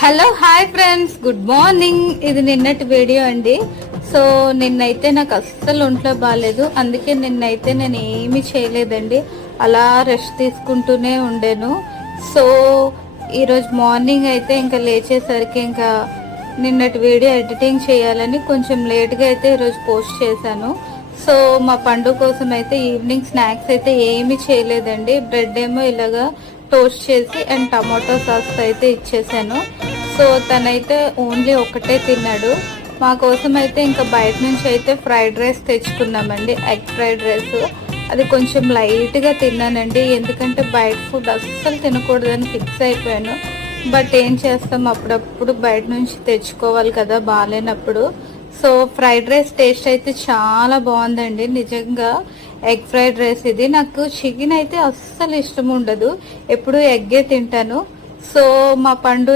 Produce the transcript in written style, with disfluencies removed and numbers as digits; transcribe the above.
Hello hi friends, good morning. ఇది నిన్నటి video అండి. సో నిన్నైతే నాకు అస్సలు ఒంట్లో బాగాలేదు, అందుకే నిన్నైతే నేను ఏమీ చేయలేదండి. అలా రెస్ట్ తీసుకుంటూనే ఉండేను. సో ఈరోజు మార్నింగ్ అయితే ఇంకా లేచేసరికి ఇంకా నిన్నటి వీడియో ఎడిటింగ్ చేయాలని కొంచెం లేట్గా అయితే ఈరోజు పోస్ట్ చేశాను. సో మా పండు కోసం అయితే ఈవినింగ్ స్నాక్స్ అయితే ఏమీ చేయలేదండి. బ్రెడ్ ఏమో ఇలాగా టోస్ట్ చేసి అండ్ టమాటో సాస్ అయితే ఇచ్చేసాను. సో తనైతే ఓన్లీ ఒకటే తిన్నాడు. మా కోసం అయితే ఇంకా బయట నుంచి అయితే ఫ్రైడ్ రైస్ తెచ్చుకున్నామండి, ఎగ్ ఫ్రైడ్ రైస్. అది కొంచెం లైట్గా తిన్నానండి, ఎందుకంటే బయట ఫుడ్ అస్సలు తినకూడదని ఫిక్స్ అయిపోయాను. బట్ ఏం చేస్తాం, అప్పుడప్పుడు బయట నుంచి తెచ్చుకోవాలి కదా బాగాలేనప్పుడు. సో ఫ్రైడ్ రైస్ టేస్ట్ అయితే చాలా బాగుందండి నిజంగా. ఎగ్ ఫ్రైడ్ రైస్ ఇది. నాకు చికెన్ అయితే అస్సలు ఇష్టం ఉండదు, ఎప్పుడు ఎగ్గే తింటాను. సో మా పండు